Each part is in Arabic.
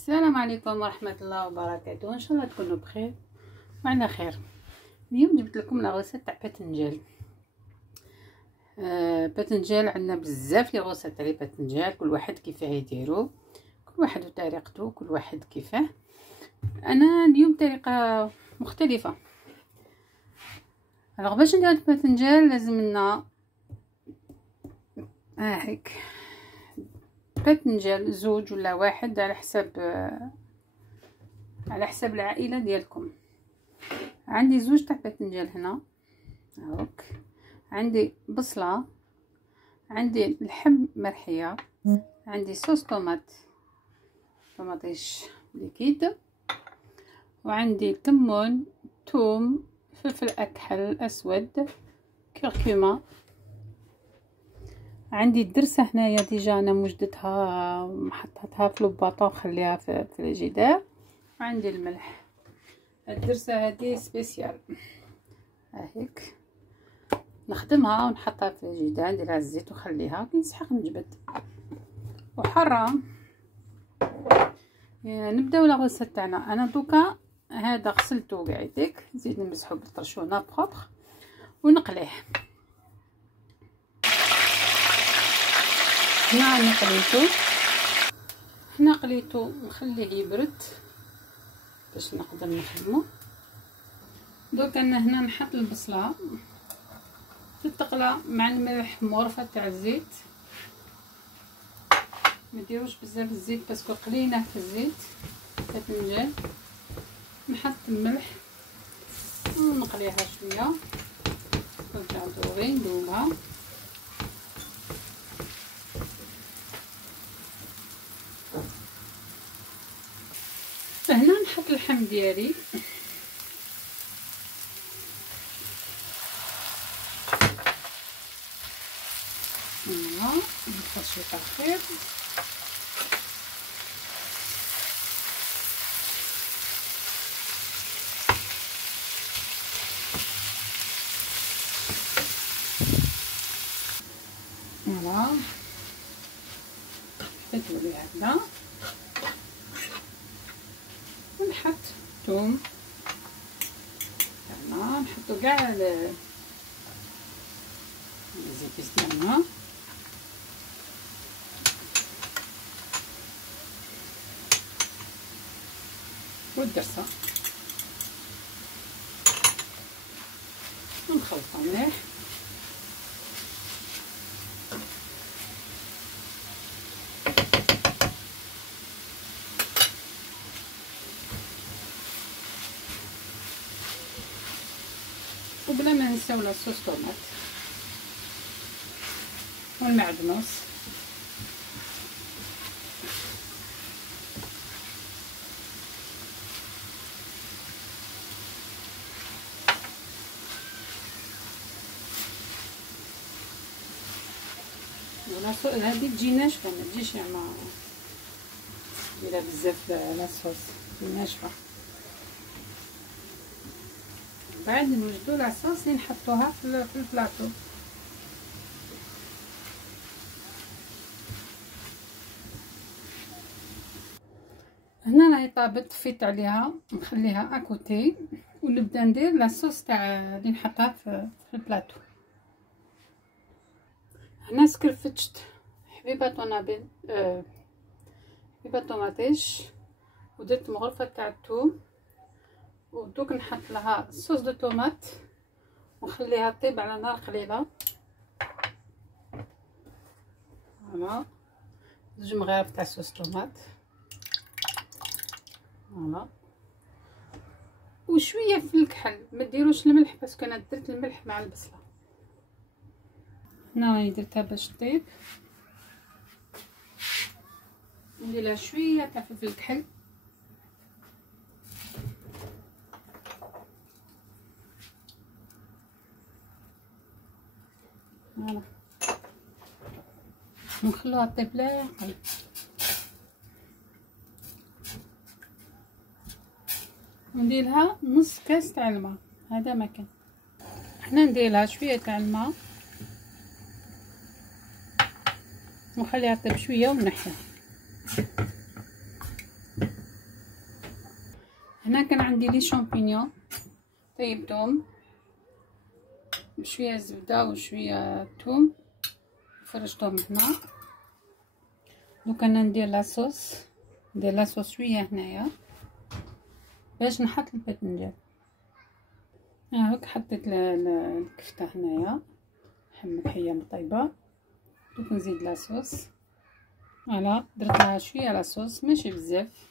السلام عليكم ورحمة الله وبركاته. ان شاء الله تكونوا بخير وعلى خير. اليوم جبت لكم لا غوصه تاع باذنجان. باذنجان عندنا بزاف لي غوصات تاع باذنجان، كل واحد كيفاه يديرو، كل واحد وطريقته، كل واحد كيفاه. انا اليوم طريقه مختلفه. الوغ باش ندير الباذنجان لازم لنا هيك باذنجان زوج ولا واحد على حسب العائله ديالكم. عندي زوج تاع باذنجان هنا هاك، عندي بصله، عندي لحم مرحيه، عندي صوص طماطيش ليكيد، وعندي كمون، ثوم، فلفل اكحل اسود، كركمه. عندي الدرسه هنايا ديجا انا مجدتها محطتها في لوباطه وخليها في الجدار. وعندي الملح. الدرسه هذه سبيسيال هيك نخدمها ونحطها في الجدار، نديرها الزيت وخليها كي يسحق نجبد وحاره. نبداو لا غوصه تاعنا. انا دوكا هذا غسلته قاعدك، نزيد نمسحو بالطرشونه بروبر ونقليه. هنا قليتو نخليه يبرد باش نقدر نخدمو. دوكا انا هنا نحط البصله تتقلى مع الملح مغرفه تاع الزيت. ما ديروش بزاف الزيت باسكو قليناه في الزيت باذنجان. نحط الملح ونقليها شويه ونرجع دوري ندوبها. هنا نحط اللحم ديالي، فوالا نحط شويه الخير. فوالا حطيتو لي هكذا، ونحط ثوم. هنا نحطو كاع الزيت ديالنا، والدرسه ونخلطها مليح. وبلا ما نساو لاصوص طوماط والمعدنوس. هذه تجي ناشفه، ما تجيش زعما ديرها بزاف لاصوص، تجي ناشفه. بعد نوجدو لاصوص اللي نحطوها في البلاطو. هنا راهي طابت، طفيت عليها نخليها اكوتي ونبدا ندير لاصوص تاع اللي نحطها في البلاطو. هنا سكرفتشت حبيبه طوماطيش ودرت مغرفه تاع الثوم، ودوك نحط لها صوص دو طوماط ونخليها طيب على نار قليله. فوالا زوج مغارف تاع صوص طوماط. فوالا وشويه في الكحل، ما ديروش الملح باسكو انا درت الملح مع البصله. هنا راني درتها باش طيب، ندير لها شويه تاع فلفل الكحل. فوالا ونخلوها طيب لا قليل. وندير لها نص كاس تاع الماء، هذا مكان. حنا ندير لها شويه تاع الماء ونخليها طيب شويه ونحيها. هنا كان عندي لي شامبينيون طيبتهم بشويه زبده وشويه ثوم فرشتهم هنا. دوك انا ندير لاصوص، ندير لاصوص شويه هنايا باش نحط الباذنجان. هاك حطيت الكفته هنايا ملحيه مطيبه. دوك نزيد لاصوص. فوالا درت لها شويه لاصوص ماشي بزاف.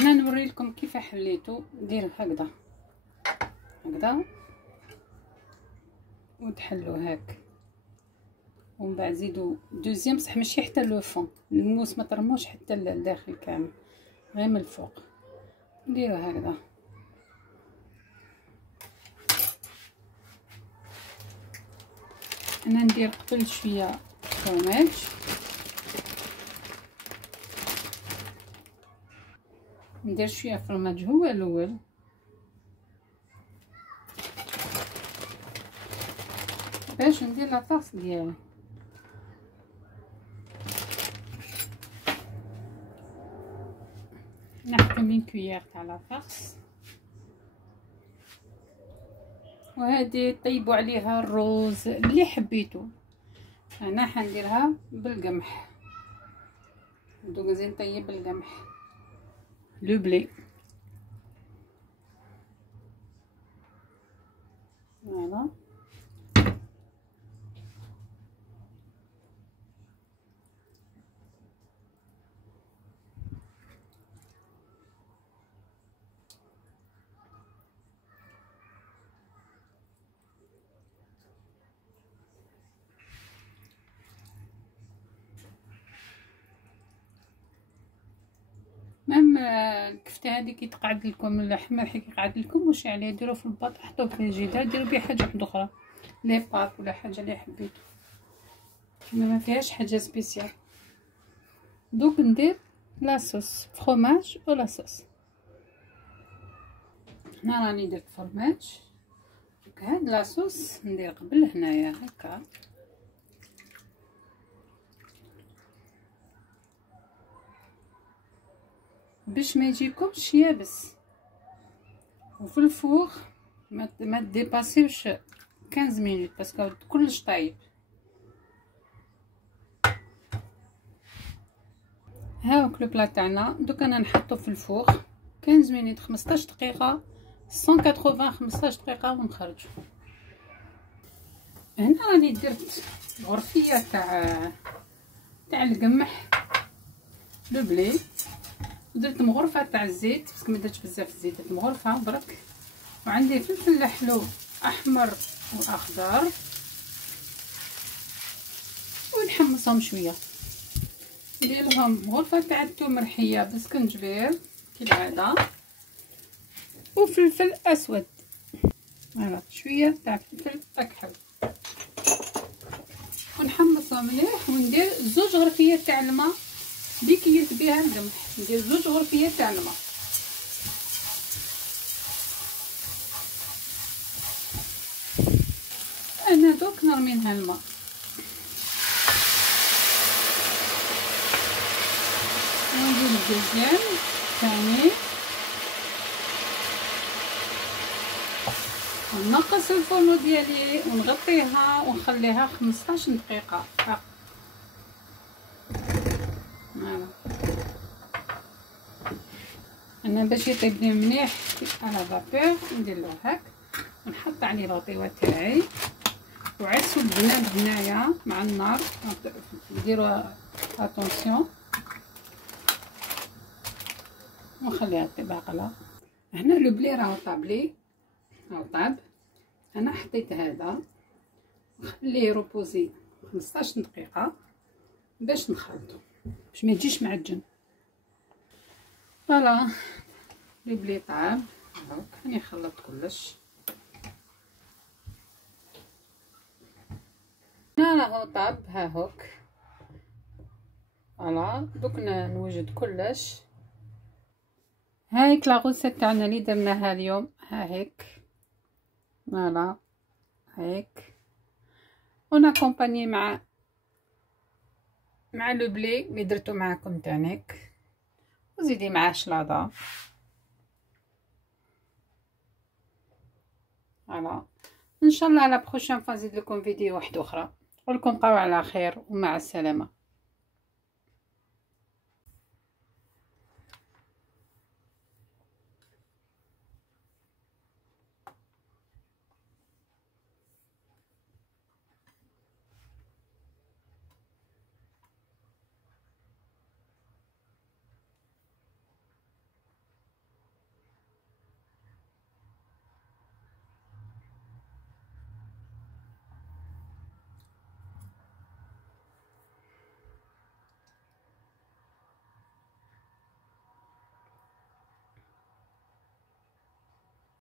هنا نوري لكم كيف حليتو. دير هكذا هكذا وتحلو هاك، ومن بعد زيدو دوزيام بصح ماشي حتى لو فون الموس ما ترموش حتى الداخل كامل، غير من الفوق نديرو هكذا. انا ندير قبل شويه فرماج، ندير شويه فرماج هو الاول باش ندير لاطاس ديالي. نحكم من كويير تاع لاطاس، وهذه طيبوا عليها الروز اللي حبيتو. انا حنديرها بالقمح، دوك زين نطيب بالقمح لو بلي. فوالا مهم الكفته هذه كي تقعد لكم اللحم ملحي كيقعد لكم واش عليه ديروه في الباط حطوه في الجيده، ديروا بيه حاجه واحده اخرى لي باط ولا حاجه اللي حبيتو، ما فيهاش حاجه سبيسيال. دوك ندير لاصوص فرomage ولا صوص. هنا راني درت فرماج. دوك هاد لاصوص ندير قبل هنايا هكا باش ما يجيكمش يابس، وفي الفوغ ما ديباسيوش 15 مينوت باسكو كلش طايب. هاوك لو بلا تاعنا دوك انا نحطو في الفوغ 15 مينوت 15 دقيقه 180 15 دقيقه ونخرجو. هنا راني درت غرفيه تاع القمح لو بلي، درت مغرفه تاع الزيت باسكو ما درتش بزاف الزيت، درت مغرفه برك. وعندي فلفل حلو احمر واخضر ونحمصهم شويه. ندير لهم غرفه تاع الثوم مرحيه بسكنجبير كالعاده وفلفل اسود. فوالا شويه تاع فلفل اكحل ونحمصهم مليح. وندير 2 غرفيات تاع الماء اللي كيلت بها القمح، ندير 2 غرفيات تاع الماء. انا دوك نرمي لها الماء. ونزيد الدجاج ثاني ونقص الفرن ديالي ونغطيها ونخليها 15 دقيقه. فوالا انا باش يطيب لي مليح على فابور ندير له هاك ونحط عليه الغطيوه تاعي وعسوا الجناب هنايا مع النار. ديروا اتونسيون ونخليها طيب عقله. هنا لو بلي راهو طابلي راهو طاب. انا حطيت هذا نخليه روبوزي 15 دقيقه باش نخلطو باش ما يجيش معجن. فوالا لو بلي طاب هاك راني خلطت كلش. هنا راهو طاب ها هوك. فوالا دوك نوجد كلش. هايك لا غوسيت تاعنا اللي درناها اليوم ها هيك. فوالا هيك وناكومباني مع لو بلي اللي درتو معاكم تانيك. وزيدي معاه شلاضه. فوالا ان شاء الله على بروشين فوا نزيد لكم فيديو واحد اخرى. نقول لكم بقاو على خير ومع السلامه.